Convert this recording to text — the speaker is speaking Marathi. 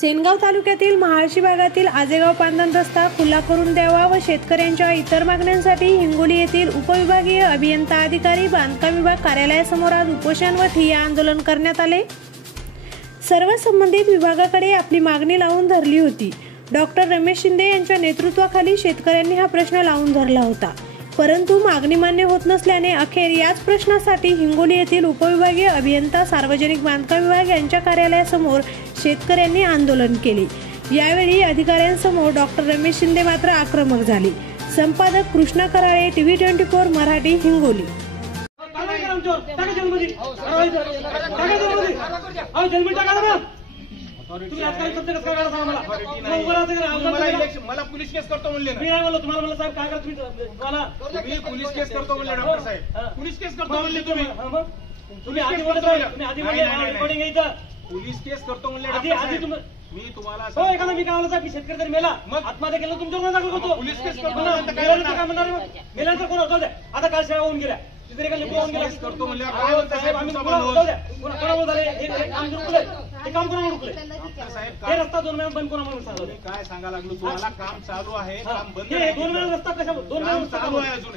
सेनगाव तालुक्यातील महाळशी भागातील आजेगाव पांदन रस्ता खुला करून द्यावा व शेतकऱ्यांच्या इतर मागण्यांसाठी हिंगोली येथील उपविभागीय अभियंता अधिकारी बांधकाम विभाग कार्यालयासमोर आज उपोषण व ठिय्या आंदोलन करण्यात आले। सर्व संबंधित विभागाकडे आपली मागणी लावून धरली होती। डॉक्टर रमेश शिंदे यांच्या नेतृत्वाखाली शेतकऱ्यांनी हा प्रश्न लावून धरला होता, परंतु मागणी मान्य होत नसल्याने अखेर याच प्रश्नासाठी हिंगोली येथील उपविभागीय अभियंता सार्वजनिक बांधकाम विभाग यांच्या कार्यालयासमोर शेतकऱ्यांनी आंदोलन केले। यावेळी अधिकाऱ्यांसमोर डॉक्टर रमेश शिंदे मात्र आक्रमक झाले। संपादक कृष्णा कराळे, टीव्ही 24 मराठी, हिंगोली। मला पोलीस केस करतो म्हणले ना, मी नाही बोललो तुम्हाला, म्हणलं साहेब काय करा तुम्ही पोलीस केस करतो म्हणले डॉक्टर साहेब, पोलीस केस करतो म्हणले तुम्ही आधी बोलत राहिले, तुम्ही आधी म्हणले रेकॉर्डिंग आहे इथं, पोलीस केस करतो म्हणले आधी मी तुम्हाला हो एखादा मी काय म्हणलं साहेब, शेतकरी तरी मेला मग आत्महत्या केलं तुमच्यावर दाखल करतो, पोलीस केस करतो काय म्हणणार, मेल्यानंतर कोण होतं आता काल सेवा होऊन गेल्या तिथे होऊन गेला करतो म्हणले साहेब, आम्ही कोणामुळे झाले हे काम रुकलंय, हे काम कोणामुळे रुकलंय हे रस्ता 2 महिने बंद कोणामुळे सांगा, काय सांगा लागलो तुम्हाला, काम चालू आहे, काम बंद 2 महिने रस्ता कशा 2 महिने चालू आहे अजून